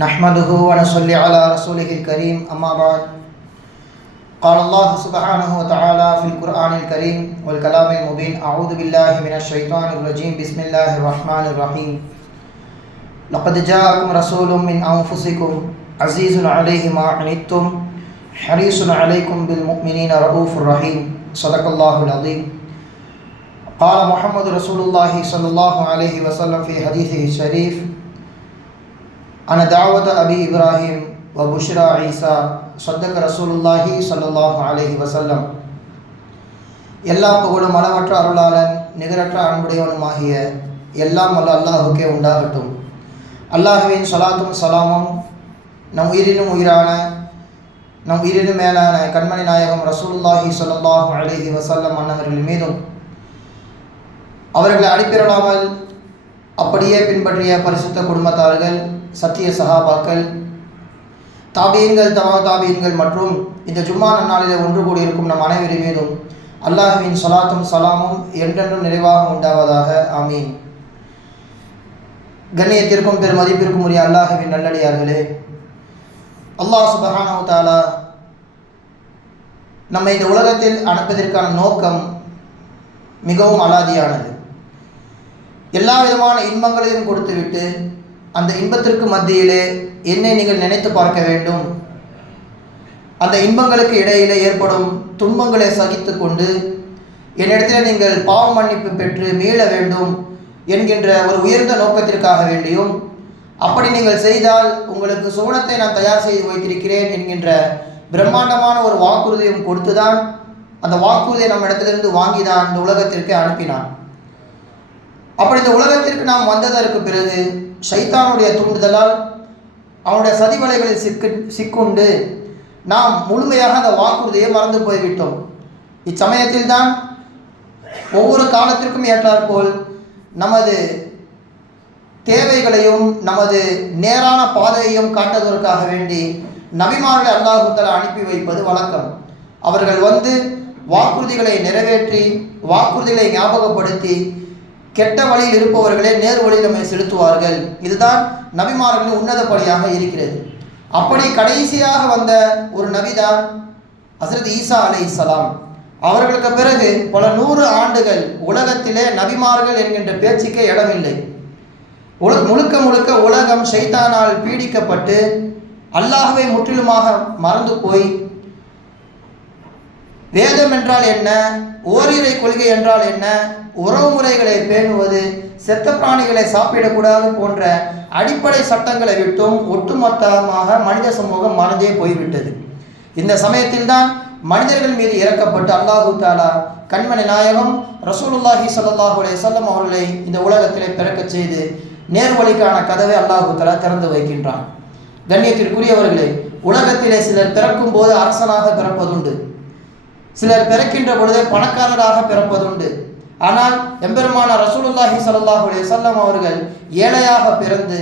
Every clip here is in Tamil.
नहमदुहु व नसल्ली अला रसूलिहिल करीम अम्मा बाद क़ाल अल्लाहु सुब्हानहु व तआला फ़िल क़ुरआनिल करीम वल कलामिल मुबीन अऊज़ु बिल्लाहि मिनश शैतानिर रजीम बिस्मिल्लाहिर रहमानिर रहीम लक़द जाअकुम रसूलुम मिन अनफुसिकुम अज़ीज़ुन अलैहि मा अनित्तुम हरीसुन अलैकुम बिल मुमिनीना रऊफ़ुर रहीम सदक़ल्लाहुल अज़ीम क़ाल मुहम्मद रसूलुल्लाहि सल्लल्लाहु अलैहि वसल्लम फ़ी हदीसिहि शरीफ़ अन दावत अबी इब्राहिम व बुशरा ईसा सद्दक रसूलुल्लाहि ஸல்லல்லாஹு அலைஹி வஸல்லம். எல்லா புகழும் அளவற்ற அருளாளன் நிகரற்ற அன்புடையவனுமாகிய எல்லாம் வல்ல அல்லாஹுக்கே உண்டாகட்டும். அல்லாஹுவின் ஸலாத்தும் ஸலாமும் நம் உயிரினும் உயிரான நம் உயிரினும் மேலான கண்மணி நாயகம் ரசூலுல்லாஹி ஸல்லல்லாஹு அலைஹி வஸல்லம் அன்னவர்கள் மீதும் அவர்களை அடிப்பிரலாமல் அப்படியே பின்பற்றிய பரிசுத்த குடும்பத்தார்கள், சத்திய சஹாபாக்கள், தாபியீன்கள், தவா தாபியீன்கள் மற்றும் இந்த ஜும்மா நன்னாளிலே ஒன்று கூடியிருக்கும் நம் அனைவரின் மீதும் அல்லாஹுவின் ஸலாத்தும் ஸலாமும் என்றென்றும் நிறைவாக உண்டாவதாக. ஆமீன். கண்ணியத்திற்கும் பெருமதிப்பிற்கும் உரிய அல்லாஹுவின் நல்லடியார்களே, அல்லாஹ் சுப்ஹானஹு தஆலா நம்மை இந்த உலகத்தில் அனுப்பதற்கான நோக்கம் மிகவும் அலாதியானது. எல்லா விதமான இன்பங்களையும் கொடுத்துவிட்டு அந்த இன்பத்திற்கு மத்தியிலே என்னை நீங்கள் நினைத்து பார்க்க வேண்டும். அந்த இன்பங்களுக்கு இடையிலே ஏற்படும் துன்பங்களை சகித்து கொண்டு என்னிடத்தில் நீங்கள் பாவ மன்னிப்பு பெற்று மீள வேண்டும் என்கின்ற ஒரு உயர்ந்த நோக்கத்திற்காக வேண்டியும், அப்படி நீங்கள் செய்தால் உங்களுக்கு சுவனத்தை நான் தயார் செய்து வைத்திருக்கிறேன் என்கின்ற பிரம்மாண்டமான ஒரு வாக்குறுதியும் கொடுத்துதான் அந்த வாக்குறுதியை நம்ம இடத்திலிருந்து வாங்கிதான் இந்த உலகத்திற்கு அனுப்பினான். அப்படி இந்த உலகத்திற்கு நாம் வந்ததற்கு பிறகு ஷைத்தானுடைய தூண்டுதலால் அவனுடைய சதிவலைகளில் சிக்குண்டு நாம் முழுமையாக அந்த வாக்குறுதியை மறந்து போய்விட்டோம். இச்சமயத்தில் தான் ஒவ்வொரு காலத்திற்கும் ஏற்றாற்போல் நமது தேவைகளையும் நமது நேரான பாதையையும் காட்டுவதற்காக வேண்டி நபிமார்களை அல்லாஹ் தஆலா அனுப்பி வைப்பது வழக்கம். அவர்கள் வந்து வாக்குறுதிகளை நிறைவேற்றி வாக்குறுதிகளை ஞாபகப்படுத்தி கெட்ட வழியில் இருப்பவர்களே நேர் வழியில் நம்மை செலுத்துவார்கள். இதுதான் நபிமார்களின் உன்னத பணியாக இருக்கிறது. அப்படி கடைசியாக வந்த ஒரு நபிதான் ஹஸ்ரத் ஈசா அலைஹிஸ்ஸலாம். அவர்களுக்கு பிறகு பல 100 ஆண்டுகள் உலகத்திலே நபிமார்கள் என்கின்ற பேச்சுக்கே இடமில்லை. முழுக்க முழுக்க உலகம் ஷைத்தானால் பீடிக்கப்பட்டு அல்லாஹ்வை முற்றிலுமாக மறந்து போய் வேதம் என்றால் என்ன, ஓரிரை கொள்கை என்றால் என்ன, உறவு முறைகளை பேணுவது, செத்த பிராணிகளை சாப்பிடக்கூடாது போன்ற அடிப்படை சட்டங்களை விட்டும் ஒட்டுமொத்தமாக மனித சமூகம் மறந்தே போய்விட்டது. இந்த சமயத்தில்தான் மனிதர்கள் மீது இறக்கப்பட்டு அல்லாஹு தஆலா கண்மணி நாயகம் ரசூலுல்லாஹி ஸல்லல்லாஹு அலைஹி வஸல்லம் அவர்களை இந்த உலகத்திலே பிறக்கச் செய்து நேர்வழிக்கான கதவை அல்லாஹு தஆலா திறந்து வைக்கின்றான். கண்ணியத்திற்குரியவர்களே, உலகத்திலே சிலர் பிறக்கும் போது அரசனாக பிறப்பதுண்டு, சிலர் பிறக்கின்ற பொழுதே பணக்காரராக பிறப்பதுண்டு. ஆனால் எம்பெருமான ரசூலுல்லாஹி ஸல்லல்லாஹு அலைஹி வஸல்லம் அவர்கள் ஏழையாக பிறந்து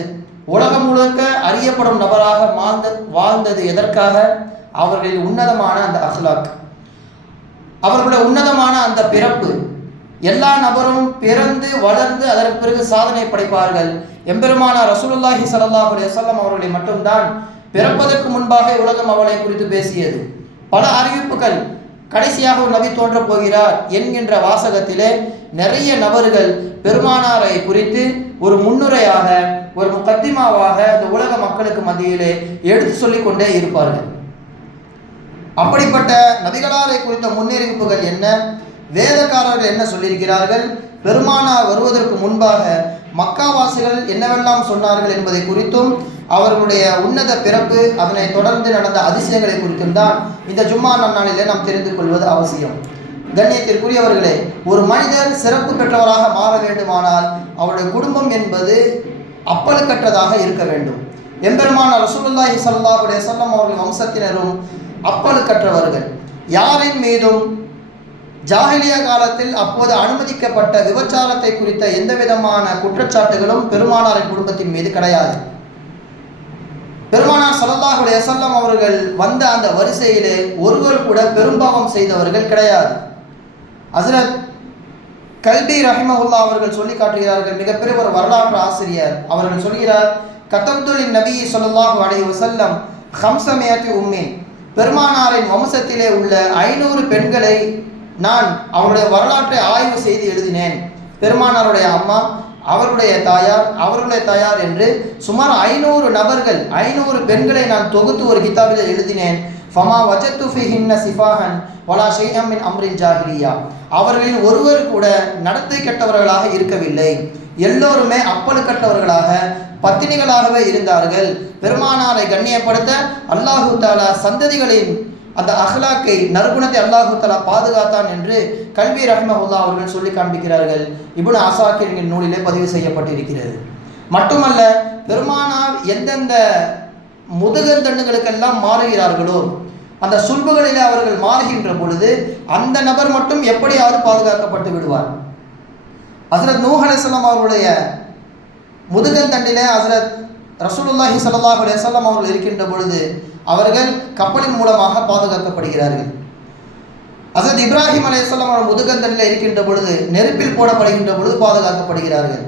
உலகம் முழுக்க அறியப்படும் நபராக வாழ்ந்தது எதற்காக? அவர்களின் உன்னதமான அந்த அஹ்லாக், அவர்களுடைய உன்னதமான அந்த பிறப்பு. எல்லா நபரும் பிறந்து வளர்ந்து அதற்கு பிறகு சாதனை படைப்பார்கள். எம்பெருமான ரசூலுல்லாஹி ஸல்லல்லாஹு அலைஹி வஸல்லம் அவர்களை மட்டும்தான் பிறப்பதற்கு முன்பாக உலகம் அவளை குறித்து பேசியது. பல அறிவிப்புகள், கடைசியாக ஒரு நபி தோன்றப் போகிறார் என்கின்ற வாசகத்திலே நிறைய நபர்கள் பெருமானாரை குறித்து ஒரு முன்னுரையாக, ஒரு முகத்திமாவாக இந்த உலக மக்களுக்கு மத்தியிலே எடுத்து சொல்லிக் கொண்டே இருப்பார்கள். அப்படிப்பட்ட நபிகளாரை குறித்த முன்னறிவிப்புகள் என்ன, வேதக்காரர்கள் என்ன சொல்லியிருக்கிறார்கள், பெருமானார் வருவதற்கு முன்பாக மக்காவாசிகள் என்னவெல்லாம் சொன்னார்கள் என்பதை குறித்தும், அவர்களுடைய உன்னத பிறப்பு, அதனை தொடர்ந்து நடந்த அதிசயங்களை குறித்தும் தான் இந்த ஜும்மா நன்னாளிலே நாம் தெரிந்து கொள்வது அவசியம். கண்ணியத்திற்குரியவர்களே, ஒரு மனிதர் சிறப்பு பெற்றவராக மாற வேண்டுமானால் அவருடைய குடும்பம் என்பது அப்பழுக்கற்றதாக இருக்க வேண்டும். எம்பெருமான ரசூலுல்லாஹி ஸல்லல்லாஹு அலைஹி வஸல்லம் அவர்கள் வம்சத்தினரும் அப்பழுக்கற்றவர்கள். யாரின் மீதும் ஜாஹிலியா காலத்தில் அப்போது அனுமதிக்கப்பட்ட விபச்சாரத்தை குறித்த எந்த விதமான குற்றச்சாட்டுகளும் பெருமானாரின் குடும்பத்தின் மீது கிடையாது. பெருமானார் ஸல்லல்லாஹு அலைஹி வஸல்லம் அவர்கள் வந்த அந்த வரிசையிலே ஒருவர் கூட பெரும்பாவம் செய்தவர்கள் கிடையாது. ஹஸ்ரத் கல்பி ரஹிமஹுல்லா அவர்கள் சொல்லி காட்டுகிறார்கள், மிகப்பெரிய ஒரு வரலாற்று ஆசிரியர். அவர்கள் சொல்கிறார், கத்தப்துலின் நபி ஸல்லல்லாஹு அலைஹி வஸல்லம் ஹம்ஸமியத்தி உம்மின், பெருமானாரின் வம்சத்திலே உள்ள 500 பெண்களை நான் அவருடைய வரலாற்றை ஆய்வு செய்து எழுதினேன். பெருமானாருடைய அம்மா, அவருடைய தாயார் என்று சுமார் 500 நபர்கள், 500 பெண்களை நான் தொகுத்து ஒரு கிதாபில் எழுதினேன். ஃபமா வஜத்து ஃபிஹின்ன சிஃபாஹன் வலா ஷைஅம் மின் அம்ரில் ஜாஹிலியா, அவர்களில் ஒருவர் கூட நடத்தை கெட்டவர்களாக இருக்கவில்லை, எல்லோருமே அப்பழுக்கற்றவர்களாக பத்தினிகளாகவே இருந்தார்கள். பெருமானாரை கண்ணியப்படுத்த அல்லாஹு தாலா சந்ததிகளின் அந்த அஹ்லாக்கை, நற்குணத்தை அல்லாஹு தாலா பாதுகாத்தான் என்று கல்வி ரஹ்மஹுல்லாஹ் அவர்கள் சொல்லி காண்பிக்கிறார்கள். இப்னு அஸாக்கிர் என்கிற நூலிலே பதிவு செய்யப்பட்டிருக்கிறது. மட்டுமல்ல, பெருமானார் எந்தெந்த முதுகந்தண்டுகளுக்கெல்லாம் மாறுகிறார்களோ, அந்த சுல்புகளிலே அவர்கள் மாறுகின்ற பொழுது அந்த நபர் மட்டும் எப்படியாவது பாதுகாக்கப்பட்டு விடுவார். ஹஸ்ரத் நூஹ் அலைஹிஸ்ஸலாம் அவர்களுடைய முதுகந்தண்டிலே ஹஸ்ரத் ரசூலுல்லாஹி ஸல்லல்லாஹு அலைஹி வஸல்லம் அவர்கள் இருக்கின்ற பொழுது அவர்கள் கப்பலின் மூலமாக பாதுகாக்கப்படுகிறார்கள். ஹஸ்ரத் இப்ராஹிம் அலைஹிஸ்ஸலாம் அவர்கள் முதுகந்தண்டிலே இருக்கின்ற பொழுது, நெருப்பில் போடப்படுகின்ற பொழுது பாதுகாக்கப்படுகிறார்கள்.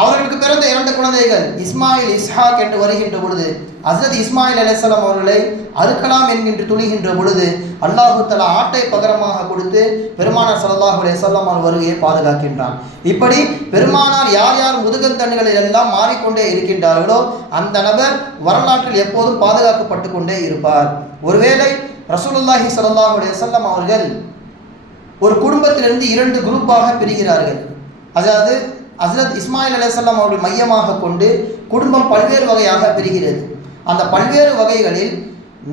அவர்களுக்கு பிறந்த 2 குழந்தைகள் இஸ்மாயில், இஸ்ஹாக் என்று வருகின்ற பொழுது ஹஸ்ரத் இஸ்மாயில் அலைஹிஸ்ஸலாம் அவர்களை அறுக்கலாம் என்கின்ற துணிகின்ற பொழுது அல்லாஹு தஆலா ஆட்டை பகரமாக கொடுத்து பெருமானார் ஸல்லல்லாஹு அலைஹி வஸல்லம் அவர் வருகையை பாதுகாக்கின்றான். இப்படி பெருமானார் யார் யார் முதுகந்தண்டுகளில் எல்லாம் மாறிக்கொண்டே இருக்கின்றார்களோ அந்த நபர் வரலாற்றில் எப்போதும் பாதுகாக்கப்பட்டு கொண்டே இருப்பார். ஒருவேளை ரசூலுல்லாஹி ஸல்லல்லாஹு அலைஹி வஸல்லம் அவர்கள் ஒரு குடும்பத்திலிருந்து 2 குரூப்பாக பிரிகிறார்கள். அதாவது ஹஸ்ரத் இஸ்மாயில் அலைஹிஸ்ஸலாம் அவர்கள் மையமாக கொண்டு குடும்பம் பல்வேறு வகையாக பிரிகிறது. அந்த பல்வேறு வகைகளில்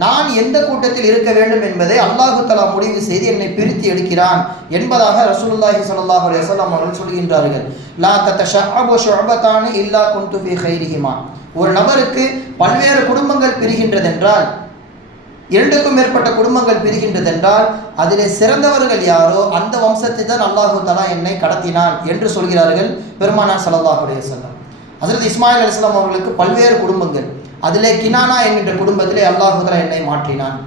நான் எந்த கூட்டத்தில் இருக்க வேண்டும் என்பதை அல்லாஹு தஆலா முடிவு செய்து என்னை பிரித்து எடுக்கிறான் என்பதாக ரசூலுல்லாஹி ஸல்லல்லாஹு அலைஹி வஸல்லம் அவர்கள் சொல்கின்றார்கள். லா ததஷஅபு ஷுஅபதானி இல்லா குன்து ஃபீ கைரிஹிமா, ஒரு நபருக்கு பல்வேறு குடும்பங்கள் பிரிகின்றதென்றால், 2க்கும் மேற்பட்ட குடும்பங்கள் பிரிகின்றதென்றால் அதிலே சிறந்தவர்கள் யாரோ அந்த வம்சத்தை தான் அல்லாஹு தஆலா என்னை கடத்தினான் என்று சொல்கிறார்கள் பெருமானார் ஸல்லல்லாஹு அலைஹி வஸல்லம். ஹஸ்ரத் இஸ்மாயில் அலைஹிஸ்ஸலாம் அவர்களுக்கு பல்வேறு குடும்பங்கள், அதிலே கினானா என்கின்ற குடும்பத்திலே அல்லாஹு தஆலா என்னை மாற்றினான்.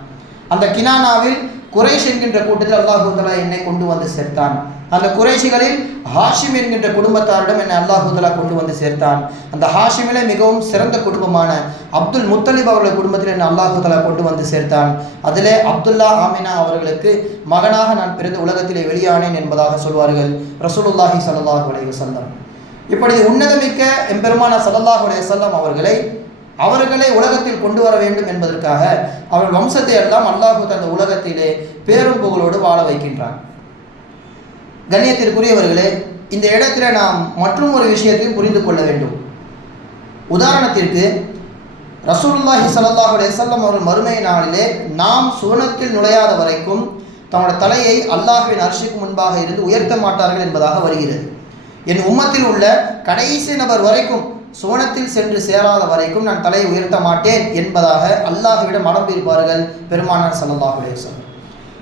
அந்த கினானாவில் குறைஷ் என்கின்ற கூட்டத்தில் அல்லாஹு தஆலா என்னை கொண்டு வந்து சேர்த்தான். அந்த குறைஷிகளில் ஹாஷிம் என்கின்ற குடும்பத்தாரிடம் என்னை அல்லாஹு தஆலா கொண்டு வந்து சேர்த்தான். அந்த ஹாஷிமிலே மிகவும் சிறந்த குடும்பமான அப்துல் முத்தலிப் அவர்களுடைய குடும்பத்தில் என்னை அல்லாஹு தஆலா கொண்டு வந்து சேர்த்தான். அதிலே அப்துல்லா ஆமினா அவர்களுக்கு மகனாக நான் பிறந்த உலகத்திலே வெளியானேன் என்பதாக சொல்வார்கள் ரசூலுல்லாஹி ஸல்லல்லாஹு அலைஹி வஸல்லம். இப்படி உன்னதமிக்க எம்பெருமானார் ஸல்லல்லாஹு அலைஹி வஸல்லம் அவர்களை உலகத்தில் கொண்டு வர வேண்டும் என்பதற்காக அவர்கள் வம்சத்தை எல்லாம் அல்லாஹு அந்த உலகத்திலே பேரும் புகழோடு வாழ வைக்கின்றான். கண்ணியத்திற்குரியவர்களே, இந்த இடத்துல நாம் மற்றும் ஒரு விஷயத்தையும் புரிந்து கொள்ள வேண்டும். உதாரணத்திற்கு ரசூலுல்லாஹி ஸல்லல்லாஹு அலைஹி வஸல்லம் அவர்கள் மறுமை நாளிலே நாம் சுவனத்தில் நுழையாத வரைக்கும் தன்னுடைய தலையை அல்லாஹ்வின் அர்ஷுக்கு முன்பாக இருந்து உயர்த்த மாட்டார்கள் என்பதாக வருகிறது. என் உம்மத்தில் உள்ள கடைசி நபர் வரைக்கும், சுவனத்தில் சென்று சேராத வரைக்கும் நான் தலையை உயர்த்த மாட்டேன் என்பதாக அல்லாஹ்விடம் அடம்பியிருப்பார்கள் பெருமானார் ஸல்லல்லாஹு அலைஹி வஸல்லம்.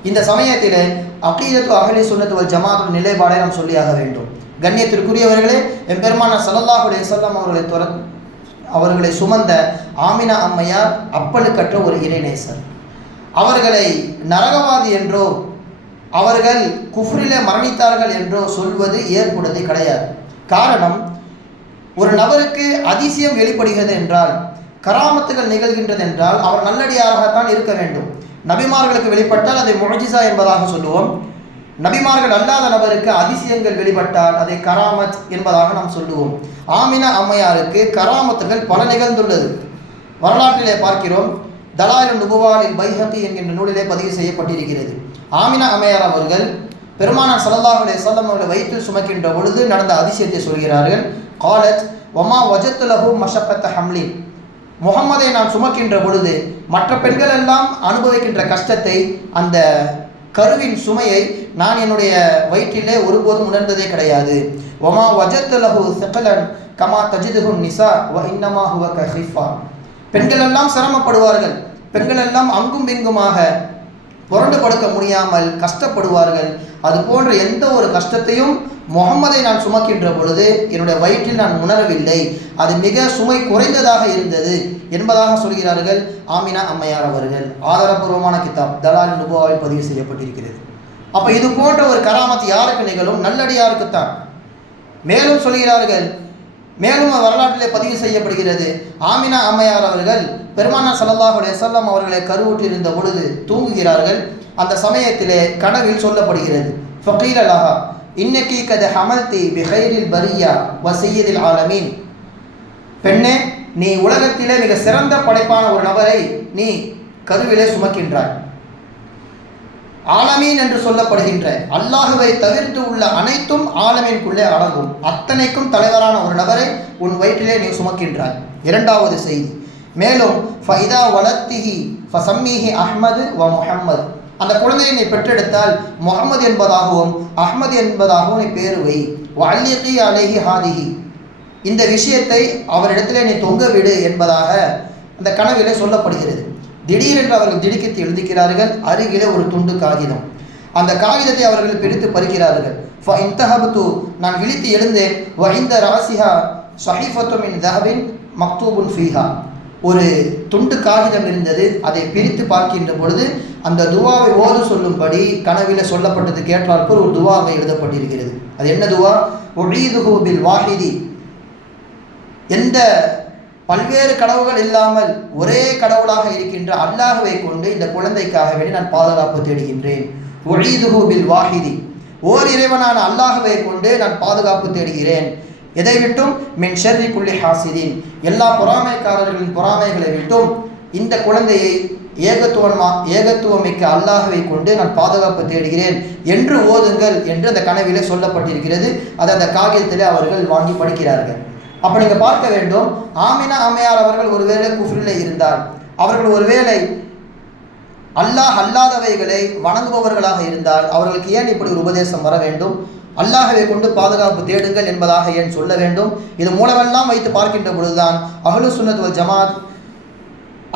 இந்த சமயத்திலே அகீதத்து அஹ்லி சுன்னத் வல் ஜமாஅத் நிலைப்பாடை நாம் சொல்லியாக வேண்டும். கண்ணியத்திற்குரியவர்களே, எம்பெருமானார் ஸல்லல்லாஹு அலைஹி வஸல்லம் அவர்களை சுமந்த ஆமினா அம்மையார் அப்பழுக்கற்ற ஒரு இறைநேசர். அவர்களை நரகவாதி என்றோ அவர்கள் குஃப்ரிலே மரணித்தார்கள் என்றோ சொல்வது ஏற்புடையது கிடையாது. காரணம், ஒரு நபருக்கு அதிசயம் வெளிப்படுகிறது என்றால், கராமத்துகள் நிகழ்கின்றது என்றால் அவர் நல்லடியாராகத்தான் இருக்க வேண்டும். நபிமார்களுக்கு வெளிப்பட்டால் அதை முஅஜிஸா என்பதாக சொல்லுவோம். நபிமார்கள் அல்லாத நபருக்கு அதிசயங்கள் வெளிப்பட்டால் அதை கராமத் என்பதாக நாம் சொல்லுவோம். ஆமினா அம்மையாருக்கு கராமத்துகள் பல நிகழ்ந்துள்ளது. வரலாற்றிலே பார்க்கிறோம். தலாயிலுன் நுபுவாலில் பைஹகி என்கின்ற நூலிலே பதிவு செய்யப்பட்டிருக்கிறது. ஆமினா அம்மையார் அவர்கள் பெருமானார் ஸல்லல்லாஹு அலைஹி வஸல்லம் அவர்களை வயிற்றில் சுமக்கின்ற பொழுது நடந்த அதிசயத்தை சொல்கிறார்கள். காலத் வமா வஜத்து லஹு மஷக்கத்த ஹம்லி, முகம்மதை நான் சுமக்கின்ற பொழுது மற்ற பெண்கள் எல்லாம் அனுபவிக்கின்ற கஷ்டத்தை, அந்த கருவின் சுமையை நான் என்னுடைய வயிற்றிலே ஒருபோதும் உணர்ந்ததே கிடையாது. வமா வஜத்து லஹு ஸகலன் கமா தஜிதுஹு நிசா வ இன்னமா ஹுவ கஹிஃபா, பெண்கள் எல்லாம் சிரமப்படுவார்கள், பெண்கள் எல்லாம் அங்கும் இங்குமாக புரண்டு படுக்க முடியாமல் கஷ்டப்படுவார்கள். அது போன்ற எந்த ஒரு கஷ்டத்தையும் முகம்மதை நான் சுமக்கின்ற பொழுது என்னுடைய வயிற்றில் நான் உணரவில்லை, அது மிக சுமை குறைந்ததாக இருந்தது என்பதாக சொல்கிறார்கள் ஆமினா அம்மையார் அவர்கள். ஆதாரபூர்வமான கிதாப் தலால் நுபுவாவில் பதிவு செய்யப்பட்டிருக்கிறது. அப்போ இது போன்ற ஒரு கராமத் யாருக்கு நிகழும்? நல்லடியாருக்குத்தான். மேலும் சொல்கிறார்கள், மேலும் வரலாற்றிலே பதிவு செய்யப்படுகிறது, ஆமினா அம்மையார் அவர்கள் பெருமானார் ஸல்லல்லாஹு அலைஹி வஸல்லம் அவர்களை கருவுற்றிருந்த பொழுது தூங்குகிறார்கள். அந்த சமயத்திலே கனவில் சொல்லப்படுகிறது, ஃபகீல லஹா இன்னகி கத் ஹமல்தி பிகைரில் பரியா வ சய்யிதில் ஆலமீன், பெண்ணே நீ உலகத்திலே மிக சிறந்த படைப்பான ஒரு நபரை நீ கருவிலே சுமக்கின்றாய். ஆலமீன் என்று சொல்லப்படுகின்ற அல்லாஹுவை தவிர்த்து உள்ள அனைத்தும் ஆலமீனுக்குள்ளே அடங்கும். அத்தனைக்கும் தலைவரான ஒரு நபரை உன் வயிற்றிலே நீ சுமக்கின்றாய். இரண்டாவது செய்தி, மேலும் ஃபைதா வலத்திஹி ஃபசம்மிஹி அஹ்மது வ முஹம்மது, அந்த குழந்தையை நீ பெற்றெடுத்தால் முஹம்மது என்பதாகவும் அஹ்மது என்பதாகவும் நீ பேரு வை. வஅல்லிகி அலைஹி ஹாதிஹி, இந்த விஷயத்தை அவரிடத்திலே நீ தொங்க விடு என்பதாக அந்த கனவிலே சொல்லப்படுகிறது. திடீரென்று அவர்கள் திடுக்கித்து எழுதுகிறார்கள். அருகிலே ஒரு துண்டு காகிதம். அந்த காகிதத்தை அவர்கள் பிரித்து பறிக்கிறார்கள். ஃபஇன்தஹபது, நான் விழித்து எழுந்தேன். வஇந்த ராசிஹா ஸஹீஃபத்து மின் தஹபின் மக்தூபுன் ஃபீஹா, ஒரு துண்டு காகிதம் இருந்தது. அதை பிரித்து பார்க்கின்ற பொழுது அந்த துவாவை ஓது சொல்லும்படி கனவிலே சொல்லப்பட்டது கேட்டால் ஒரு துவா அங்கே எழுதப்பட்டிருக்கிறது. அது என்ன துவா? உஈதுஹு பில் வாஹிதி, எந்த பல்வேறு கடவுள்கள் இல்லாமல் ஒரே கடவுளாக இருக்கின்ற அல்லாஹ்வை கொண்டு இந்த குழந்தைக்காக வேண்டி நான் பாதுகாப்பு தேடுகின்றேன். உஈதுஹு பில் வாஹிதி, ஓர் இறைவனான அல்லாஹ்வை கொண்டு நான் பாதுகாப்பு தேடுகிறேன். எதை விட்டும்? மின் ஷர்ரி குல்லி ஹாசிதீன், எல்லா பொறாமைக்காரர்களின் பொறாமைகளை விட்டும் இந்த குழந்தையை ஏகத்துவமிக்க அல்லாஹ்வை கொண்டு நான் பாதுகாப்பு தேடுகிறேன் என்று ஓதுங்கள் என்று அந்த கனவிலே சொல்லப்பட்டிருக்கிறது. அதை அந்த காகிதத்திலே அவர்கள் வாங்கி படிக்கிறார்கள். அப்போ நீங்கள் பார்க்க வேண்டும், ஆமினா அம்மையார் அவர்கள் ஒருவேளை குஃப்ரில் இருந்தால், அவர்கள் ஒருவேளை அல்லாஹ் அல்லாதவைகளை வணங்குபவர்களாக இருந்தால் அவர்களுக்கு ஏன் இப்படி ஒரு உபதேசம் வர வேண்டும்? அல்லாஹ்வை கொண்டு பாதுகாப்பு தேடுங்கள் என்பதாக ஏன் சொல்ல வேண்டும்? இது மூலமெல்லாம் வைத்து பார்க்கின்ற பொழுதுதான் அஹ்லு சுன்னத் வல் ஜமாத்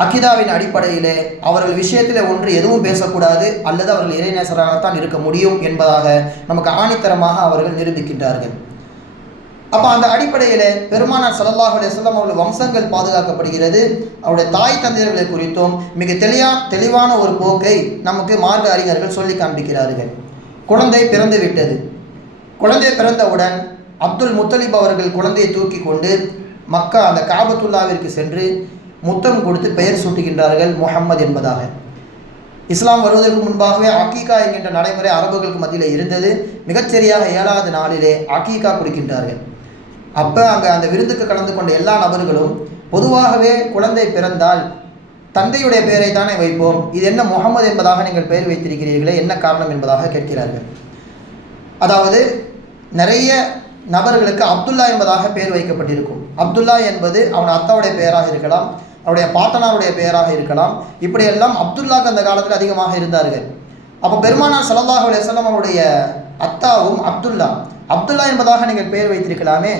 அகிதாவின் அடிப்படையிலே அவர்கள் விஷயத்தில் ஒன்று எதுவும் பேசக்கூடாது அல்லது அவர்கள் இறைநேசராகத்தான் இருக்க முடியும் என்பதாக நமக்கு ஆணித்தரமாக அவர்கள் நிரூபிக்கின்றார்கள். அப்போ அந்த அடிப்படையில் பெருமானார் ஸல்லல்லாஹு அலைஹி வஸல்லம் அவருடைய வம்சங்கள் பாதுகாக்கப்படுகிறது. அவருடைய தாய் தந்தையர்களை குறித்தும் மிக தெளிவான ஒரு போக்கை நமக்கு மார்க்க அறிஞர்கள் சொல்லி காண்பிக்கிறார்கள். குழந்தை பிறந்து விட்டது. குழந்தை பிறந்தவுடன் அப்துல் முத்தலிப் அவர்கள் குழந்தையை தூக்கி கொண்டு மக்கா அந்த காபத்துல்லாவிற்கு சென்று முத்தம் கொடுத்து பெயர் சூட்டுகின்றார்கள் முஹம்மது என்பதாக. இஸ்லாம் வருவதற்கு முன்பாகவே அகீகா என்கின்ற நடைமுறை அரபுகளுக்கு மத்தியில் இருந்தது. மிகச்சரியாக 7வது நாளிலே அகீகா கொடுக்கின்றார்கள். அப்போ அங்கே அந்த விருந்துக்கு கலந்து கொண்ட எல்லா நபர்களும் பொதுவாகவே குழந்தை பிறந்தால் தந்தையுடைய பெயரை தானே வைப்போம், இது என்ன முஹம்மது என்பதாக நீங்கள் பெயர் வைத்திருக்கிறீர்களே, என்ன காரணம் என்பதாக கேட்கிறார்கள். அதாவது நிறைய நபர்களுக்கு அப்துல்லா என்பதாக பெயர் வைக்கப்பட்டிருக்கும். அப்துல்லா என்பது அவன் அத்தாவுடைய பெயராக இருக்கலாம், அவருடைய பாட்டனாருடைய பெயராக இருக்கலாம். இப்படியெல்லாம் அப்துல்லாக்கு அந்த காலத்தில் அதிகமாக இருந்தார்கள். அப்போ பெருமானார் ஸல்லல்லாஹு அலைஹி வஸல்லம் அவருடைய அத்தாவும் அப்துல்லா என்பதாக நீங்கள் பெயர் வைத்திருக்கலாமே,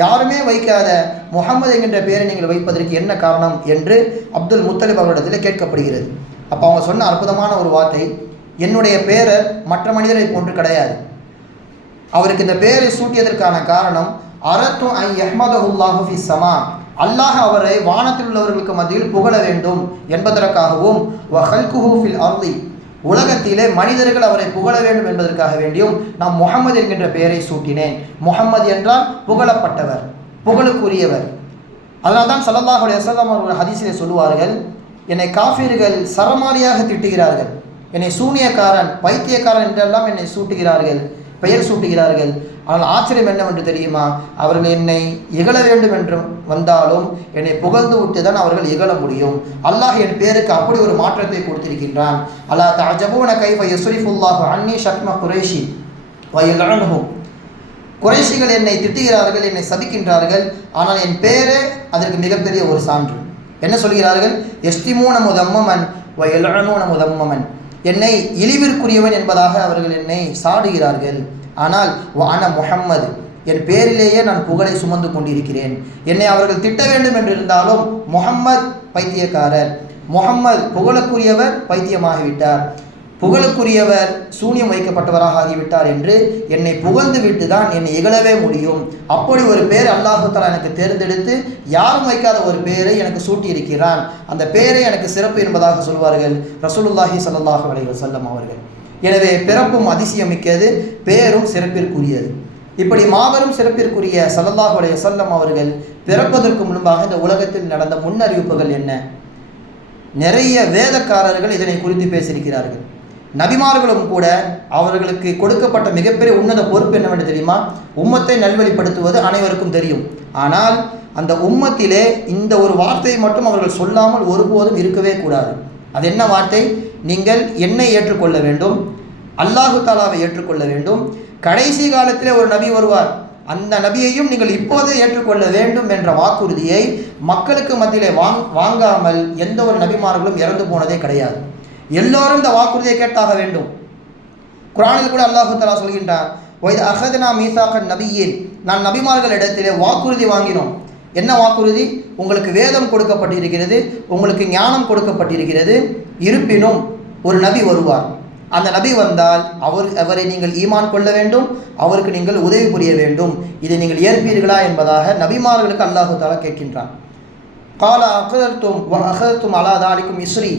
யாருமே வைக்காத முஹம்மது என்கின்ற பெயரை நீங்கள் வைப்பதற்கு என்ன காரணம் என்று அப்துல் முத்தலிப் அவரிடத்தில் கேட்கப்படுகிறது. அப்போ அவங்க சொன்ன அற்புதமான ஒரு வார்த்தை, என்னுடைய பெயர் மற்ற மனிதரை போன்று கிடையாது. அவருக்கு இந்த பெயரை சூட்டியதற்கான காரணம் அரத்து ஐ யஹ்மதுல்லாஹு ஃபி ஸமா, அல்லாஹ் அவரை வானத்தில் உள்ளவர்களுக்கு மத்தியில் புகழ வேண்டும் என்பதற்காகவும், வ ஹல்குஹு ஃபில் அர்தி, உலகத்திலே மனிதர்கள் அவரை புகழ வேண்டும் என்பதற்காக வேண்டியும் நான் முஹம்மது என்கின்ற பெயரை சூட்டினேன். முஹம்மது என்றால் புகழப்பட்டவர், புகழுக்குரியவர். அதனால்தான் ஸல்லல்லாஹு அலைஹி வஸல்லம் அவர்கள் ஹதீஸிலே சொல்லுவார்கள், என்னை காஃபிர்கள் சரமாரியாக திட்டுகிறார்கள், என்னை சூனியக்காரன் பைத்தியக்காரன் என்றெல்லாம் என்னை பெயர் சூட்டுகிறார்கள். ஆனால் ஆச்சரியம் என்னவென்று தெரியுமா? அவர்கள் என்னை இகழ வேண்டும் என்று வந்தாலும் என்னை புகழ்ந்து விட்டு தான் அவர்கள் இகழ முடியும். அல்லாஹ் என் பேருக்கு அப்படி ஒரு மாற்றத்தை கொடுத்திருக்கின்றான். அல்லா தஅஜபூன கைஃப யஸ்ரிஃபுல்லாஹு அன்னி ஷத்ம குரைஷி வ யல்அனுஹும், குறைஷிகள் என்னை திட்டுகிறார்கள், என்னை சபிக்கின்றார்கள், ஆனால் என் பேரே அதற்கு மிகப்பெரிய ஒரு சான்று. என்ன சொல்கிறார்கள்? யஸ்திமூன முதம்மமன் வ யல்அனூன முதம்மமன், என்னை இழிவிற்குரியவன் என்பதாக அவர்கள் என்னை சாடுகிறார்கள். ஆனால் வான முஹம்மது, என் பேரிலேயே நான் புகழை சுமந்து கொண்டிருக்கிறேன். என்னை அவர்கள் திட்ட வேண்டும் என்றிருந்தாலும் முஹம்மது பைத்தியக்காரர், முஹம்மது புகழுக்குரியவர் பைத்தியமாகிவிட்டார், புகழுக்குரியவர் சூனியம் வைக்கப்பட்டவராக ஆகிவிட்டார் என்று என்னை புகழ்ந்து விட்டு தான் என்னை இகழவே முடியும். அப்படி ஒரு பேர் அல்லாஹ் தஆலா எனக்கு தேர்ந்தெடுத்து யாரும் வைக்காத ஒரு பெயரை எனக்கு சூட்டியிருக்கிறான். அந்த பெயரை எனக்கு சிறப்பு என்பதாக சொல்வார்கள் ரசூலுல்லாஹி ஸல்லல்லாஹு அலைஹி வஸல்லம் அவர்கள். எனவே பிறப்பும் அதிசயமிக்கது, பெயரும் சிறப்பிற்குரியது. இப்படி மாபெரும் சிறப்பிற்குரிய ஸல்லல்லாஹு அலைஹி வஸல்லம் அவர்கள் பிறப்பதற்கு முன்பாக இந்த உலகத்தில் நடந்த முன்னறிவிப்புகள் என்ன? நிறைய வேதக்காரர்கள் இதனை குறித்து பேசியிருக்கிறார்கள். நபிமார்களும் கூட அவர்களுக்கு கொடுக்கப்பட்ட மிகப்பெரிய உன்னத பொறுப்பு என்னவென்று தெரியுமா? உம்மத்தை நல்வழிப்படுத்துவது அனைவருக்கும் தெரியும். ஆனால் அந்த உம்மத்திலே இந்த ஒரு வார்த்தையை மட்டும் அவர்கள் சொல்லாமல் ஒருபோதும் இருக்கவே கூடாது. அது என்ன வார்த்தை? நீங்கள் என்னை ஏற்றுக்கொள்ள வேண்டும், அல்லாஹு தாலாவை ஏற்றுக்கொள்ள வேண்டும், கடைசி காலத்திலே ஒரு நபி வருவார், அந்த நபியையும் நீங்கள் இப்போதே ஏற்றுக்கொள்ள வேண்டும் என்ற வாக்குறுதியை மக்களுக்கு மத்தியிலே வாங்காமல் எந்த ஒரு நபிமார்களும் இறந்து போனதே கிடையாது. எல்லோரும் இந்த வாக்குறுதியை கேட்டாக வேண்டும். குர்ஆனில் கூட அல்லாஹு தஆலா சொல்கின்றார், வைத அஹத்னா மீசாகன் நபியின், நான் நபிமார்களிடத்திலே வாக்குறுதி வாங்கினோம். என்ன வாக்குறுதி? உங்களுக்கு வேதம் கொடுக்கப்பட்டிருக்கிறது, உங்களுக்கு ஞானம் கொடுக்கப்பட்டிருக்கிறது, இருப்பினும் ஒரு நபி வருவார், அந்த நபி வந்தால் அவரை நீங்கள் ஈமான் கொள்ள வேண்டும், அவருக்கு நீங்கள் உதவி புரிய வேண்டும், இதை நீங்கள் ஏற்பீர்களா என்பதாக நபிமார்களுக்கு அல்லாஹு தஆலா கேட்கின்றான். கால அகதர்த்தும் அகதர்த்தும் அலா தாலிக்கும் இஸ்ரி,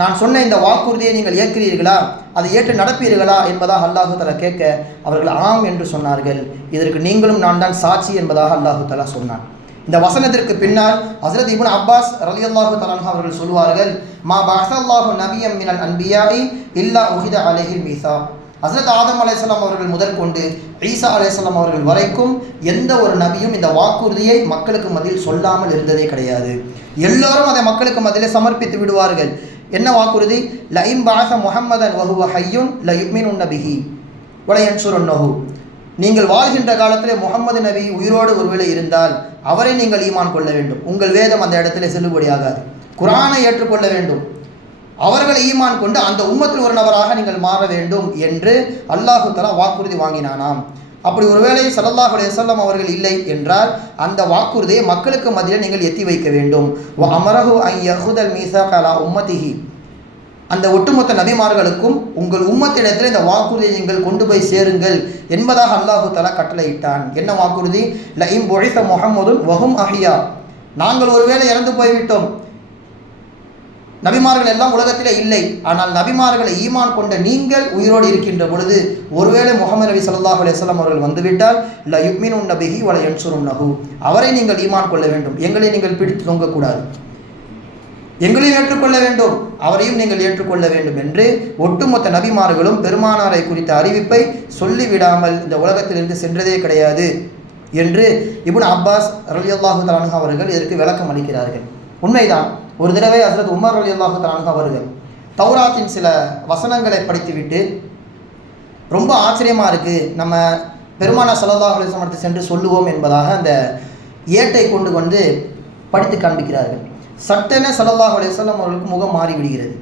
நான் சொன்ன இந்த வாக்குறுதியை நீங்கள் ஏற்கிறீர்களா, அதை ஏற்று நடப்பீர்களா என்பதாக அல்லாஹு தஆலா கேட்க அவர்கள் ஆம் என்று சொன்னார்கள். இதற்கு நீங்களும் நான் தான் சாட்சி என்பதாக அல்லாஹு தஆலா சொன்னான். இந்த வசனத்திற்கு பின்னால் ஹஸ்ரத் இப்னு அப்பாஸ் ரலியல்லாஹு தஆலா அன்ஹு அவர்கள் சொல்வார்கள், மா பஅஸல்லாஹு நபியம் மினல் அன்பியாஇ இல்லா உஹித அலைஹில் மீசாக். ஹஸ்ரத் ஆதம் அலைஹிஸ்ஸலாம் அவர்கள் முதற்கொண்டு ஈசா அலைஹிஸ்ஸலாம் அவர்கள் வரைக்கும் எந்த ஒரு நபியும் இந்த வாக்குறுதியை மக்களுக்கு மத்தியில் சொல்லாமல் இருந்ததே கிடையாது. எல்லோரும் அதை மக்களுக்கு மத்தியிலே சமர்ப்பித்து விடுவார்கள். என்ன வாக்குறுதி? லஇம் பஅஸ முஹம்மதன் வஹுவ ஹய்யுன் லயுமினுன்ன பிஹி வலயன்சுருன்னஹு. நீங்கள் வாழ்கின்ற காலத்தில் முகமது நபி உயிரோடு ஒருவேளை இருந்தால் அவரை நீங்கள் ஈமான் கொள்ள வேண்டும், உங்கள் வேதம் அந்த இடத்துல செல்லுபடியாகாது, குர்ஆனை ஏற்றுக்கொள்ள வேண்டும், அவர்களை ஈமான் கொண்டு அந்த உம்மத்தில் ஒரு நபராக நீங்கள் மாற வேண்டும் என்று அல்லாஹு தஆலா வாக்குறுதி வாங்கினானாம். அப்படி ஒருவேளை ஸல்லல்லாஹு அலைஹி வஸல்லம் அவர்கள் இல்லை என்றால் அந்த வாக்குறுதியை மக்களுக்கு மத்தியில் நீங்கள் எத்தி வைக்க வேண்டும். வ அமரஹு அன் யஹுதல் மீசாக அலா உம்மதிஹி, அந்த ஒட்டுமொத்த நபிமார்களுக்கும் உங்கள் உம்மத்திடத்தில் இந்த வாக்குறுதியை நீங்கள் கொண்டு போய் சேருங்கள் என்பதாக அல்லாஹு தஆலா கட்டளையிட்டான். என்ன வாக்குறுதி? லஇம் புஇஸ முஹம்மதுன் வஹும் அஹ்யா, நாங்கள் ஒருவேளை இறந்து போய்விட்டோம், நபிமார்கள் எல்லாம் உலகத்திலே இல்லை, ஆனால் நபிமார்களை ஈமான் கொண்ட நீங்கள் உயிரோடு இருக்கின்ற பொழுது ஒருவேளை முஹம்மது நபி ஸல்லல்லாஹு அலைஹி வஸல்லம் அவர்கள் வந்துவிட்டால் ல யுக்மினுன்ன பிஹி வல யன்சுருன்னஹு, அவரை நீங்கள் ஈமான் கொள்ள வேண்டும், எங்களை நீங்கள் பிடித்து தொங்கக்கூடாது, எங்களையும் ஏற்றுக்கொள்ள வேண்டும், அவரையும் நீங்கள் ஏற்றுக்கொள்ள வேண்டும் என்று ஒட்டுமொத்த நபிமார்களும் பெருமானாரை குறித்த அறிவிப்பை சொல்லிவிடாமல் இந்த உலகத்திலிருந்து சென்றதே கிடையாது என்று இப்னு அப்பாஸ் ரலியல்லாஹு தஆலா அன்ஹு அவர்கள் இதற்கு விளக்கம் அளிக்கிறார்கள். உண்மைதான். ஒரு தடவை ஹஸ்ரத் உமர் ரலியல்லாஹு தஆலா அன்ஹு அவர்கள் தௌராத்தின் சில வசனங்களை படித்துவிட்டு ரொம்ப ஆச்சரியமாக இருக்குது, நம்ம பெருமானார் ஸல்லல்லாஹு அலைஹி வஸல்லம் சென்று சொல்லுவோம் என்பதாக அந்த ஏட்டை கொண்டு வந்து படித்து காண்பிக்கிறார்கள். சட்டென ஸல்லல்லாஹு அலைஹி வஸல்லம் அவர்களுக்கு முகம் மாறிவிடுகிறது.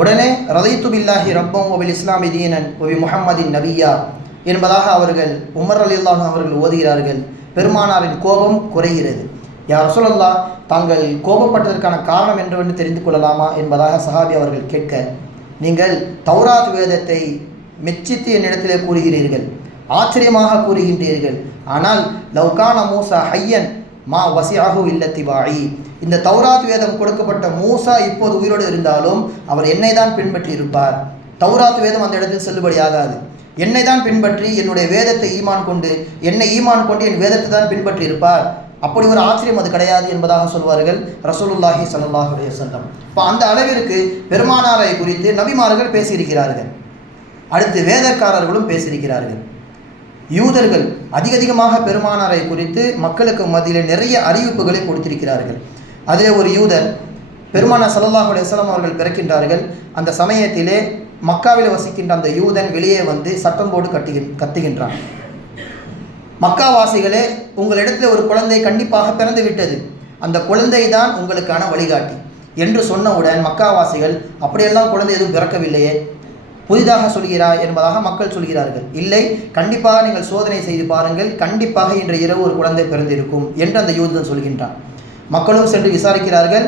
உடனே ரதைத்து பில்லாஹி ரப்பம் வபில் இஸ்லாமி தீனன் வபி முஹம்மதின் நபியா என்பதாக அவர்கள் உமர் ரலியல்லாஹு அன்ஹு அவர்கள் ஓதுகிறார்கள். பெருமானாரின் கோபம் குறைகிறது. யா ரசூலல்லாஹ், தாங்கள் கோபப்பட்டதற்கான காரணம் என்னவென்று தெரிந்து கொள்ளலாமா என்பதாக சஹாபி அவர்கள் கேட்க, நீங்கள் தௌராத் வேதத்தை மெச்சித்து என்னிடத்திலே கூறுகிறீர்கள், ஆச்சரியமாக கூறுகின்றீர்கள், ஆனால் லவ்கான மூசா ஹையன் மா வசியாகு இல்லத்திபாயி, இந்த தௌராத் வேதம் கொடுக்கப்பட்ட மூசா இப்போது உயிரோடு இருந்தாலும் அவர் என்னை தான் பின்பற்றி இருப்பார், தௌராத் வேதம் அந்த இடத்தில் செல்லுபடியாகாது, என்னை தான் பின்பற்றி என்னுடைய வேதத்தை ஈமான் கொண்டு என்னை ஈமான் கொண்டு என் வேதத்தை தான் பின்பற்றி இருப்பார், அப்படி ஒரு ஆச்சரியம் அது கிடையாது என்பதாக சொல்வார்கள் ரசூலுல்லாஹி ஸல்லல்லாஹு அலைஹி வஸல்லம். இப்போ அந்த அளவிற்கு பெருமானாரை குறித்து நபிமார்கள் பேசியிருக்கிறார்கள். அடுத்து வேதக்காரர்களும் பேசியிருக்கிறார்கள். யூதர்கள் அதிகமாக பெருமானாரை குறித்து மக்களுக்கு மத்தியில் நிறைய அறிவிப்புகளை கொடுத்திருக்கிறார்கள். அதில் ஒரு யூதர், பெருமானார் ஸல்லல்லாஹு அலைஹி வஸல்லம் அவர்கள் பிறக்கின்றார்கள். அந்த சமயத்திலே மக்காவில் வசிக்கின்ற அந்த யூதன் வெளியே வந்து சட்டம் போடு கத்துகின்றான், மக்காவாசிகளே, உங்களிடத்தில் ஒரு குழந்தை கண்டிப்பாக பிறந்து விட்டது, அந்த குழந்தை தான் உங்களுக்கான வழிகாட்டி என்று சொன்னவுடன் மக்காவாசிகள், அப்படியெல்லாம் குழந்தை எதுவும் பிறக்கவில்லையே, புதிதாக சொல்கிறாய் என்பதாக மக்கள் சொல்கிறார்கள். இல்லை, கண்டிப்பாக நீங்கள் சோதனை செய்து பாருங்கள், கண்டிப்பாக இன்று இரவு ஒரு குழந்தை பிறந்திருக்கும் என்று அந்த யூதன் சொல்கின்றான். மக்களும் சென்று விசாரிக்கிறார்கள்.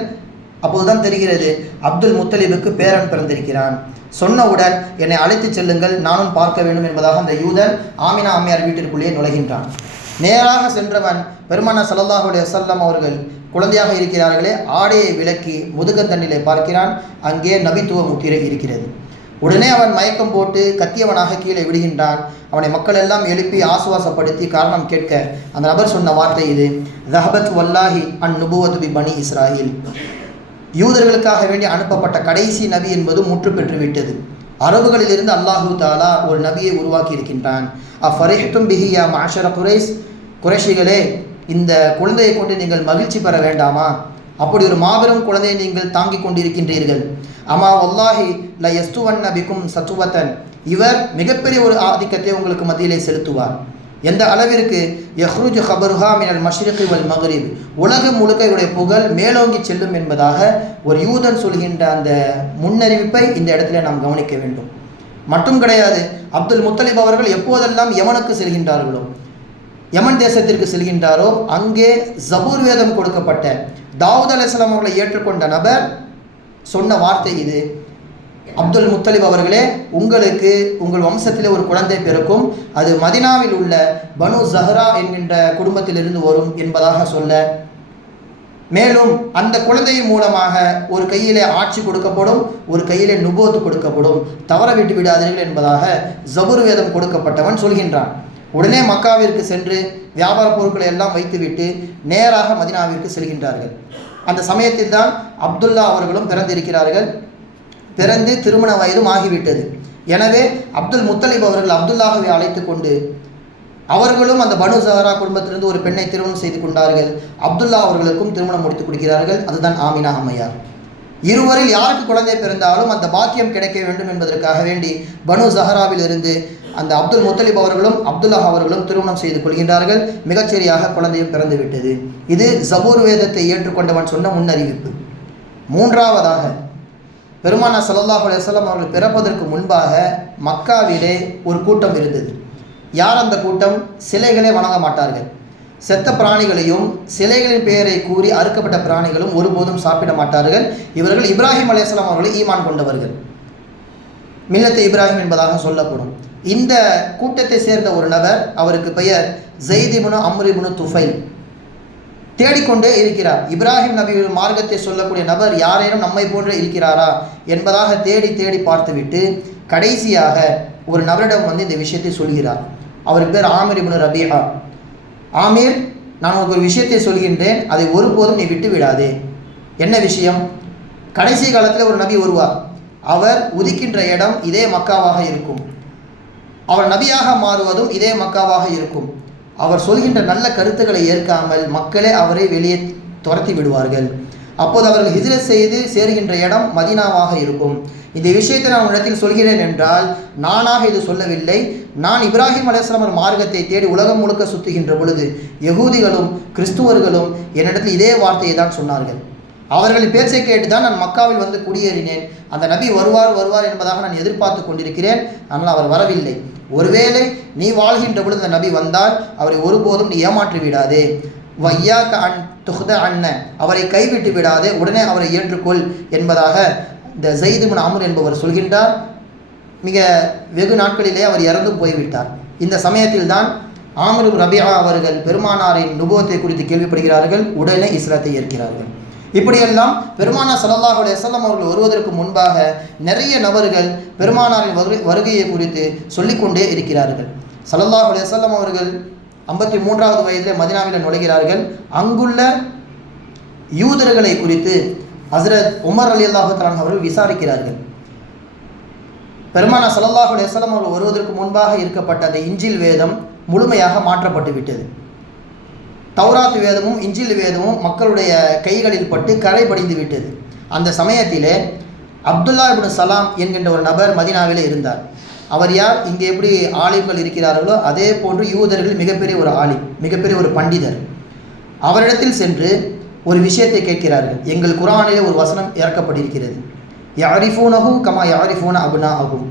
அப்போதுதான் தெரிகிறது அப்துல் முத்தலிபுக்கு பேரன் பிறந்திருக்கிறான். சொன்னவுடன் என்னை அழைத்து செல்லுங்கள், நானும் பார்க்க வேண்டும் என்பதாக அந்த யூதன் ஆமினா அம்மையார் வீட்டிற்குள்ளேயே நுழைகின்றான். நேராக சென்றவன் பெருமானார் ஸல்லல்லாஹு அலைஹி வஸல்லம் அவர்கள் குழந்தையாக இருக்கிறார்களே, ஆடையை விலக்கி முதுகந்தண்ணிலே பார்க்கிறான். அங்கே நபித்துவ முத்திரை இருக்கிறது. உடனே அவன் மயக்கம் போட்டு கத்தியவனாக கீழே விடுகின்றான். அவனை மக்கள் எல்லாம் எழுப்பி ஆசுவாசப்படுத்தி காரணம் கேட்க அந்த நபர் சொன்ன வார்த்தை இது, ரஹபத் வல்லாஹி அன் நுபுவத்து பி பனி இஸ்ராயில். யூதர்களுக்காக வேண்டி அனுப்பப்பட்ட கடைசி நபி என்பது முற்று பெற்று விட்டது. அரபுகளிலிருந்து அல்லாஹு தாலா ஒரு நபியை உருவாக்கி இருக்கின்றான். அஃபரிஹ்தும் பிஹி யா மஅஷர குரைஷ், குறைஷிகளே இந்த குழந்தையை கொண்டு நீங்கள் மகிழ்ச்சி பெற வேண்டாமா? அப்படி ஒரு மாபெரும் குழந்தையை நீங்கள் தாங்கிக் கொண்டிருக்கின்றீர்கள். அமா வல்லாஹி ல யஸ்துவன்ன பிகும் சத்துவத்தன், இவர் மிகப்பெரிய ஒரு ஆதிக்கத்தை உங்களுக்கு மத்தியிலே செலுத்துவார். எந்த அளவிற்கு யஹ்ருஜு ஹபருஹா மினல் மஷ்ரிகி வல் மக்ரிப், உலகம் முழுக்க இவருடைய புகழ் மேலோங்கி செல்லும் என்பதாக ஒரு யூதன் சொல்கின்ற அந்த முன்னறிவிப்பை இந்த இடத்துல நாம் கவனிக்க வேண்டும். மட்டும் கிடையாது, அப்துல் முத்தலிப் அவர்கள் எப்போதெல்லாம் யமனுக்கு செல்கின்றார்களோ, யமன் தேசத்திற்கு செல்கின்றாரோ, அங்கே ஜபூர் வேதம் கொடுக்கப்பட்ட தாவூத் அலைஹிஸ்ஸலாம் அவர்களை ஏற்றுக்கொண்ட நபர் சொன்ன வார்த்தை இது, அப்துல் முத்தலிப் அவர்களே, உங்களுக்கு உங்கள் வம்சத்திலே ஒரு குழந்தை பிறக்கும், அது மதினாவில் உள்ள பனு ஜஹ்ரா என்கின்ற குடும்பத்திலிருந்து வரும் என்பதாக சொல்ல, மேலும் அந்த குழந்தையின் மூலமாக ஒரு கையிலே ஆட்சி கொடுக்கப்படும், ஒரு கையிலே நுபுவத்து கொடுக்கப்படும், தவற விட்டு விடாதீர்கள் என்பதாக ஜபூர் வேதம் கொடுக்கப்பட்டவன் சொல்கின்றான். உடனே மக்காவிற்கு சென்று வியாபார பொருட்களை எல்லாம் வைத்துவிட்டு நேராக மதினாவிற்கு செல்கின்றார்கள். அந்த சமயத்தில் தான் அப்துல்லா அவர்களும் பிறந்திருக்கிறார்கள். பிறந்து திருமண வயதும் ஆகிவிட்டது. எனவே அப்துல் முத்தலிப் அவர்கள் அப்துல்லாஹவை அழைத்து கொண்டு அவர்களும் அந்த பனு ஜஹரா குடும்பத்திலிருந்து ஒரு பெண்ணை திருமணம் செய்து கொண்டார்கள். அப்துல்லா அவர்களுக்கும் திருமணம் முடித்து கொடுக்கிறார்கள். அதுதான் ஆமினா அம்மையார். இருவரில் யாருக்கு குழந்தை பிறந்தாலும் அந்த பாக்கியம் கிடைக்க வேண்டும் என்பதற்காக வேண்டி பனு ஜஹராவில் இருந்து அந்த அப்துல் முத்தலிப் அவர்களும் அப்துல்லாஹ் அவர்களும் திருமணம் செய்து கொள்கின்றார்கள். மிகச்சரியாக குழந்தையும் பிறந்து விட்டது. இது ஜபூர் வேதத்தை ஏற்றுக்கொண்டவன் சொன்ன முன்னறிவிப்பு. மூன்றாவதாக, பெருமானா ஸல்லல்லாஹு அலைஹி வஸல்லம் அவர்கள் பிறப்பதற்கு முன்பாக மக்காவிலே ஒரு கூட்டம் இருந்தது. யார் அந்த கூட்டம்? சிலைகளை வணங்க மாட்டார்கள். செத்த பிராணிகளையும் சிலைகளின் பெயரை கூறி அறுக்கப்பட்ட பிராணிகளும் ஒருபோதும் சாப்பிட மாட்டார்கள். இவர்கள் இப்ராஹிம் அலைஹிஸ்ஸலாம் அவர்களை ஈமான் கொண்டவர்கள். மில்லத் இப்ராஹிம் என்பதாக சொல்லப்படும். இந்த கூட்டத்தை சேர்ந்த ஒரு நபர், அவருக்கு பெயர் ஸைத் இப்னு அம்ர் இப்னு துஃபைல், தேடிக்கொண்டே இருக்கிறார். இப்ராஹிம் நபி மார்க்கத்தை சொல்லக்கூடிய நபர் யாரேனும் நம்மை போன்று இருக்கிறாரா என்பதாக தேடி தேடி பார்த்துவிட்டு கடைசியாக ஒரு நபரிடம் வந்து இந்த விஷயத்தை சொல்கிறார். அவருக்கு பேர் ஆமிர் இப்னு ரபீஆ. ஆமீர், நான் உங்களுக்கு ஒரு விஷயத்தை சொல்கின்றேன், அதை ஒருபோதும் நீ விட்டு விடாதே. என்ன விஷயம்? கடைசி காலத்தில் ஒரு நபி வருவார். அவர் உதிக்கின்ற இடம் இதே மக்காவாக இருக்கும். அவர் நபியாக மாறுவதும் இதே மக்காவாக இருக்கும். அவர் சொல்கின்ற நல்ல கருத்துக்களை ஏற்காமல் மக்களே அவரை வெளியே துரத்தி விடுவார்கள். அப்போது அவர்கள் ஹிஜ்ரத் செய்து சேர்கின்ற இடம் மதீனாவாக இருக்கும். இந்த விஷயத்தை நான் உன்னிடத்தில் சொல்கிறேன் என்றால் நானாக இது சொல்லவில்லை. நான் இப்ராஹிம் அலைஹிஸ்ஸலாம் மார்க்கத்தை தேடி உலகம் முழுக்க சுற்றுகின்ற பொழுது யகூதிகளும் கிறிஸ்துவர்களும் என்னிடத்தில் இதே வார்த்தையை தான் சொன்னார்கள். அவர்களின் பேச்சை கேட்டு தான் நான் மக்காவில் வந்து குடியேறினேன். அந்த நபி வருவார் என்பதாக நான் எதிர்பார்த்து கொண்டிருக்கிறேன். ஆனால் அவர் வரவில்லை. ஒருவேளை நீ வாழ்கின்ற பொழுது அந்த நபி வந்தால் அவரை ஒருபோதும் நீ ஏமாற்றி விடாதே. வையாக்க அன் துஹ்த அன்ன, அவரை கைவிட்டு விடாதே, உடனே அவரை ஏற்றுக்கொள் என்பதாக இந்த ஸைத் இப்னு அம்ர் என்பவர் சொல்கின்றார். மிக வெகு நாட்களிலே அவர் இறந்து போய்விட்டார். இந்த சமயத்தில் தான் ஆமிர் இப்னு ரபீஆ அவர்கள் பெருமானாரின் நுபுவத்தை குறித்து கேள்விப்படுகிறார்கள். உடனே இஸ்லாத்தை ஏற்கிறார்கள். இப்படியெல்லாம் பெருமானார் ஸல்லல்லாஹு அலைஹி வஸல்லம் அவர்கள் வருவதற்கு முன்பாக நிறைய நபர்கள் பெருமானாரின் வருகையை குறித்து சொல்லிக்கொண்டே இருக்கிறார்கள். ஸல்லல்லாஹு அலைஹி வஸல்லம் அவர்கள் 53வது வயதில் மதீனாவில் நுழைகிறார்கள். அங்குள்ள யூதர்களை குறித்து ஹஸ்ரத் உமர் ரலியல்லாஹு தஆலா அவர்கள் விசாரிக்கிறார்கள். பெருமானார் ஸல்லல்லாஹு அலைஹி வஸல்லம் அவர்கள் வருவதற்கு முன்பாக இருக்கப்பட்ட அந்த இஞ்சில் வேதம் முழுமையாக மாற்றப்பட்டு விட்டது. தௌராத் வேதமும் இஞ்சில் வேதமும் மக்களுடைய கைகளில் பட்டு கரை படிந்து விட்டது. அந்த சமயத்திலே அப்துல்லா இப்னு சலாம் என்கின்ற ஒரு நபர் மதீனாவிலே இருந்தார். அவர் யார்? இங்கே எப்படி ஆலிம்கள் இருக்கிறார்களோ அதே போன்று யூதர்கள் மிகப்பெரிய ஒரு ஆலிம், மிகப்பெரிய ஒரு பண்டிதர். அவரிடத்தில் சென்று ஒரு விஷயத்தை கேட்கிறார்கள். எங்கள் குர்ஆனிலே ஒரு வசனம் இறக்கப்பட்டிருக்கிறது, யஅரிஃபூனஹு கமா யஅரிஃபூன அப்னாஅஹும்.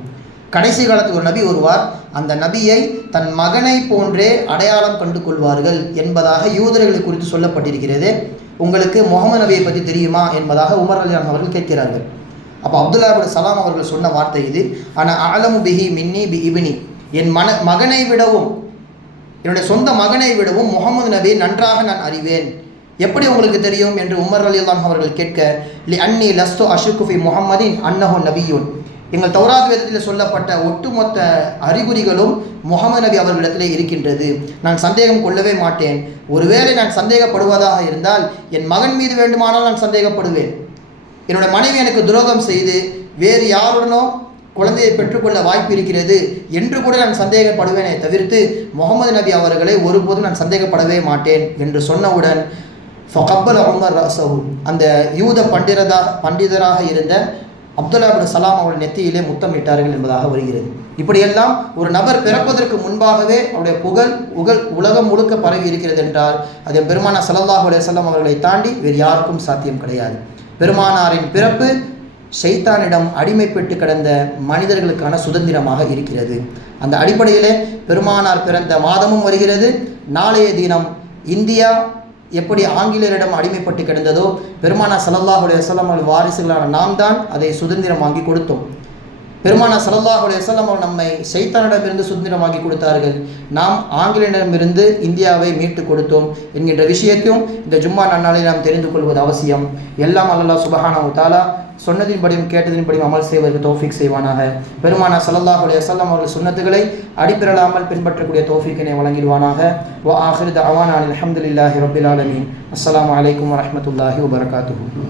கடைசி காலத்தில் ஒரு நபி வருவார், அந்த நபியை தன் மகனை போன்றே அடையாளம் கண்டு கொள்வார்கள் என்பதாக யூதர்களை குறித்து சொல்லப்பட்டிருக்கிறது. உங்களுக்கு முகமது நபியை பற்றி தெரியுமா என்பதாக உமர் ரலியல்லாஹு அவர்கள் கேட்கிறார்கள். அப்போ அப்துல்லா இப்னு சலாம் அவர்கள் சொன்ன வார்த்தை இது, ஆனா அலமு பிஹி மின்னி பி இப்னி, என் மகனை விடவும், என்னுடைய சொந்த மகனை விடவும் முகமது நபியை நன்றாக நான் அறிவேன். எப்படி உங்களுக்கு தெரியும் என்று உமர் ரலியல்லாஹு அவர்கள் கேட்க, லி அன்னி லஸ்து அஷுக்கு ஃபி முஹம்மதின் அன்னஹு நபியுன், எங்கள் தௌராத் வேதத்தில் சொல்லப்பட்ட ஒட்டுமொத்த அறிகுறிகளும் முகமது நபி அவர்களிடத்திலே இருக்கின்றது. நான் சந்தேகம் கொள்ளவே மாட்டேன். ஒருவேளை நான் சந்தேகப்படுவதாக இருந்தால் என் மகன் மீது வேண்டுமானால் நான் சந்தேகப்படுவேன். என்னுடைய மனைவி எனக்கு துரோகம் செய்து வேறு யாருடனோ குழந்தையை பெற்றுக்கொள்ள வாய்ப்பு இருக்கிறது என்று கூட நான் சந்தேகப்படுவேனே தவிர்த்து முகமது நபி அவர்களை ஒருபோதும் நான் சந்தேகப்படவே மாட்டேன் என்று சொன்னவுடன் ஃபகப்பல உமர் ரஸஹு, அந்த யூத பண்டிதராக இருந்த அப்துல்லா இப்னு சலாம் அவர்கள் நெத்தியிலே முத்தமிட்டார்கள் என்பதாக வருகிறது. இப்படியெல்லாம் ஒரு நபர் பிறப்பதற்கு முன்பாகவே அவருடைய புகழ் உலகம் முழுக்க பரவி இருக்கிறது என்றால் அது பெருமானார் ஸல்லல்லாஹு அலைஹி வஸல்லம் அவர்களை தாண்டி வேறு யாருக்கும் சாத்தியம் கிடையாது. பெருமானாரின் பிறப்பு ஷைத்தானிடம் அடிமைப்பட்டு கிடந்த மனிதர்களுக்கான சுதந்திரமாக இருக்கிறது. அந்த அடிப்படையிலே பெருமானார் பிறந்த மாதமும் வருகிறது. நாளைய தினம் இந்தியா எப்படி ஆங்கிலேயரிடம் அடிமைப்பட்டு கிடந்ததோ பெருமானார் ஸல்லல்லாஹு அலைஹி வஸல்லம் அவர்கள் வாரிசுகளான நாம் தான் அதை சுதந்திரம் வாங்கி கொடுத்தோம். பெருமானார் ஸல்லல்லாஹு அலைஹி வஸல்லம் அவர்கள் நம்மை ஷைத்தானிடமிருந்து சுதந்திரம் வாங்கி கொடுத்தார்கள். நாம் ஆங்கிலேயரிடமிருந்து இந்தியாவை மீட்டு கொடுத்தோம் என்கின்ற விஷயத்தையும் இந்த ஜும்மா நன்னாளில் நாம் தெரிந்து கொள்வது அவசியம். எல்லாம் அல்லாஹ் சுப்ஹானஹு வ தஆலா சொன்னதின்படியும் கேட்டதின்படியும் அமல் செய்வதற்கு தௌஃபீக் செய்வானாக. பெருமானார் ஸல்லல்லாஹு அலைஹி வஸல்லம் அவர்கள் சுன்னத்துகளை அடிப்பிரலாமல் பின்பற்றக்கூடிய தௌஃபீக்கினை வழங்கிடுவானாக. வ ஆகிரு தஅவானா அல்ஹம்துலில்லாஹி ரப்பில் ஆலமீன். அஸ்ஸலாமு அலைக்கும் வரஹ்மத்துல்லாஹி வபரகாத்துஹு.